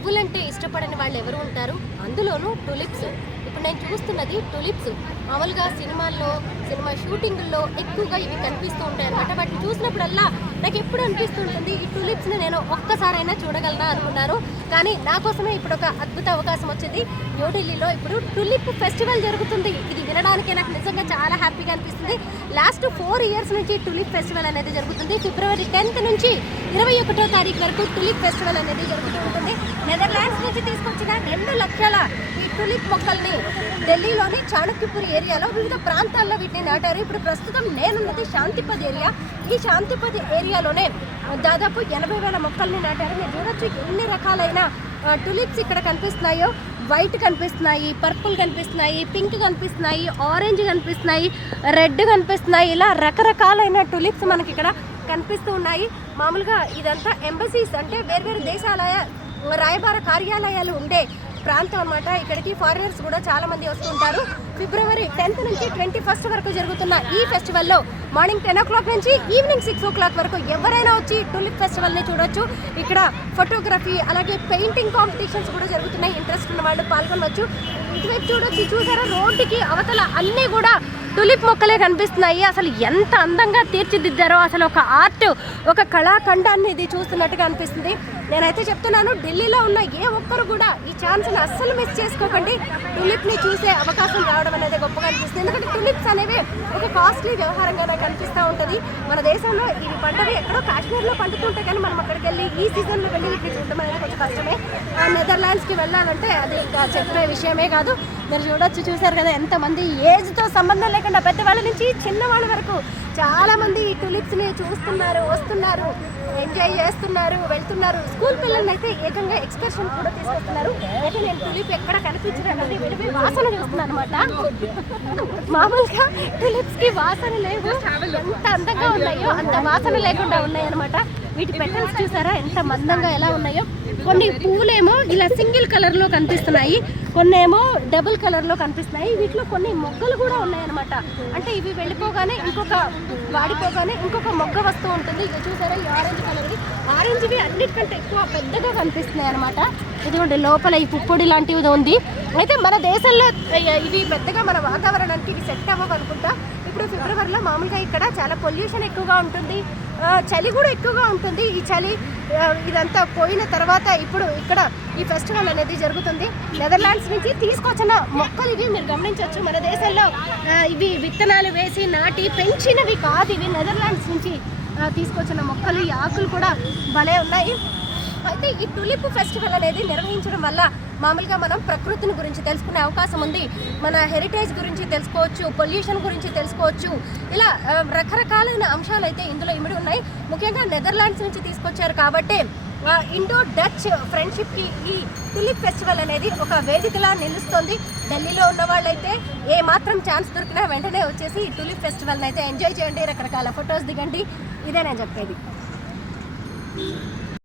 పువ్వులంటే ఇష్టపడని వాళ్ళు ఎవరు ఉంటారు? అందులోనూ టులిప్స్ ఇప్పుడు నేను చూస్తున్నది టులిప్స్ మామూలుగా సినిమాల్లో సినిమా షూటింగ్లో ఎక్కువగా ఇవి కనిపిస్తూ ఉంటాయి అనమాట వాటిని చూసినప్పుడల్లా నాకు ఎప్పుడు అనిపిస్తుంటుంది ఈ టులిప్స్ని నేను ఒక్కసారైనా చూడగలనా అనుకున్నాను కానీ నా కోసమే ఇప్పుడు ఒక అద్భుత అవకాశం వచ్చింది. న్యూఢిల్లీలో ఇప్పుడు టులిప్ ఫెస్టివల్ జరుగుతుంది. ఇది వినడానికి నాకు నిజంగా చాలా హ్యాపీగా అనిపిస్తుంది. లాస్ట్ ఫోర్ ఇయర్స్ నుంచి టులిప్ ఫెస్టివల్ అనేది జరుగుతుంది. ఫిబ్రవరి టెన్త్ నుంచి ఇరవై ఒకటో తారీఖు వరకు టులిప్ ఫెస్టివల్ అనేది జరుగుతూ ఉంటుంది. నెదర్లాండ్స్ నుంచి తీసుకొచ్చిన రెండు లక్షల ఈ టులిప్ మొక్కల్ని ఢిల్లీలోని చాణక్యపూర్ ఏరియాలో వివిధ ప్రాంతాల్లో వీటిని నాటారు. ఇప్పుడు ప్రస్తుతం నేనున్నది శాంతిపద్ ఏరియా. ఈ శాంతిపద్ ఏరియాలోనే దాదాపు ఎనభై వేల మొక్కల్ని నాటారు. మీరు చూడొచ్చు ఎన్ని రకాలైన టులిప్స్ ఇక్కడ కనిపిస్తున్నాయో. వైట్ కనిపిస్తున్నాయి పర్పుల్ కనిపిస్తున్నాయి పింక్ కనిపిస్తున్నాయి ఆరెంజ్ కనిపిస్తున్నాయి రెడ్ కనిపిస్తున్నాయి. ఇలా రకరకాలైన టులిప్స్ మనకి ఇక్కడ కనిపిస్తూ ఉన్నాయి. మామూలుగా ఇదంతా ఎంబసీస్ అంటే వేర్వేరు దేశాల రాయబార కార్యాలయాలు ఉండే ప్రాంతం అన్నమాట. ఇక్కడికి ఫారినర్స్ కూడా చాలా మంది వస్తుంటారు ఫిబ్రవరి టెన్త్ నుంచి ట్వంటీ ఫస్ట్ వరకు జరుగుతున్న ఈ ఫెస్టివల్లో మార్నింగ్ టెన్ ఓ క్లాక్ నుంచి ఈవినింగ్ సిక్స్ ఓ క్లాక్ వరకు ఎవరైనా వచ్చి టూలిప్ ఫెస్టివల్ని చూడొచ్చు. ఇక్కడ ఫోటోగ్రఫీ అలాగే పెయింటింగ్ కాంపిటీషన్స్ కూడా జరుగుతున్నాయి. ఇంట్రెస్ట్ ఉన్న వాళ్ళు పాల్గొనవచ్చు ఇటువైపు చూడొచ్చు చూసారా? రోడ్డుకి అవతల అన్నీ కూడా టులిప్ మొక్కలే కనిపిస్తున్నాయి. అసలు ఎంత అందంగా తీర్చిదిద్దారో అసలు ఒక ఆర్ట్ ఒక కళాఖండాన్ని ఇది చూస్తున్నట్టుగా అనిపిస్తుంది. నేనైతే చెప్తున్నాను ఢిల్లీలో ఉన్న ఏ ఒక్కరు కూడా ఈ ఛాన్స్ని అస్సలు మిస్ చేసుకోకండి. టులిప్ని చూసే అవకాశం రావడం అనేది గొప్పగా అనిపిస్తుంది. ఎందుకంటే టులిప్స్ అనేవి ఒక కాస్ట్లీ వ్యవహారంగా నాకు అనిపిస్తూ ఉంటుంది. మన దేశంలో ఇవి పంటవి ఎక్కడో కాశ్మీర్లో పండుతుంటే కానీ మనం అక్కడికి వెళ్ళి ఈ సీజన్లో వెళ్ళి వీటిని చూడడం అనేది కొంచెం కష్టమే. ఆ నెదర్లాండ్స్కి వెళ్ళాలంటే అది ఇంకా చెప్పే విషయమే కాదు. మీరు చూడొచ్చు చూశారు కదా ఎంతమంది ఏజ్తో సంబంధం లేకుండా పెద్దవాళ్ళ నుంచి చిన్నవాళ్ళ వరకు చాలా మంది ఈ టులిప్స్ని చూస్తున్నారు వస్తున్నారు ఎంజాయ్ చేస్తున్నారు వెళ్తున్నారు. స్కూల్ పిల్లల్ని అయితే ఏకంగా ఎక్స్కర్షన్ కూడా తీసుకొస్తున్నారు. అయితే నేను టులిప్ ఎక్కడ కనిపించడానికి విడిపోయి వాసన చూస్తున్నాను అనమాట మామూలుగా టులిప్స్కి వాసన లేవు. ఎంత అందంగా ఉన్నాయో అంత వాసన లేకుండా ఉన్నాయన్నమాట. వీటి పెటల్స్ చూసారా? ఎంత మందంగా ఎలా ఉన్నాయో. కొన్ని పువ్వులేమో ఇలా సింగిల్ కలర్లో కనిపిస్తున్నాయి కొన్ని ఏమో డబుల్ కలర్లో కనిపిస్తున్నాయి. వీటిలో కొన్ని మొగ్గలు కూడా ఉన్నాయన్నమాట. అంటే ఇవి వెళ్ళిపోగానే ఇంకొక వాడిపోగానే ఇంకొక మొగ్గ వస్తూ ఉంటుంది. ఇక చూసారా ఈ ఆరెంజ్ కలర్ది ఆరెంజ్వి అన్నిటికంటే ఎక్కువ పెద్దగా కనిపిస్తున్నాయి అనమాట ఇదిగోండి లోపల ఈ పుప్పొడి లాంటిది ఉంది. అయితే మన దేశంలో ఇవి పెద్దగా మన వాతావరణానికి ఇవి సెట్ అవ్వవు అనుకుంటా. ఇప్పుడు ఫిబ్రవరిలో మామూలుగా ఇక్కడ చాలా పొల్యూషన్ ఎక్కువగా ఉంటుంది. చలి కూడా ఎక్కువగా ఉంటుంది. ఈ చలి ఇదంతా పోయిన తర్వాత ఇప్పుడు ఇక్కడ ఈ ఫెస్టివల్ అనేది జరుగుతుంది. నెదర్లాండ్స్ నుంచి తీసుకొచ్చిన మొక్కలు ఇవి మీరు గమనించవచ్చు. మన దేశంలో ఇవి విత్తనాలు వేసి నాటి పెంచినవి కాదు. ఇవి నెదర్లాండ్స్ నుంచి తీసుకొచ్చిన మొక్కలు ఈ ఆకులు కూడా భలే ఉన్నాయి. అయితే ఈ టులిప్ ఫెస్టివల్ అనేది నిర్వహించడం వల్ల మామూలుగా మనం ప్రకృతిని గురించి తెలుసుకునే అవకాశం ఉంది. మన హెరిటేజ్ గురించి తెలుసుకోవచ్చు పొల్యూషన్ గురించి తెలుసుకోవచ్చు. ఇలా రకరకాలైన అంశాలు అయితే ఇందులో ఇమిడి ఉన్నాయి. ముఖ్యంగా నెదర్లాండ్స్ నుంచి తీసుకొచ్చారు కాబట్టి ఇండో డచ్ ఫ్రెండ్షిప్కి ఈ టులిప్ ఫెస్టివల్ అనేది ఒక వేదికలా నిలుస్తుంది. ఢిల్లీలో ఉన్న వాళ్ళైతే ఏ మాత్రం ఛాన్స్ దొరికినా వెంటనే వచ్చేసి ఈ టులిప్ ఫెస్టివల్ని అయితే ఎంజాయ్ చేయండి. రకరకాల ఫొటోస్ దిగండి. ఇదే నేను చెప్పేది.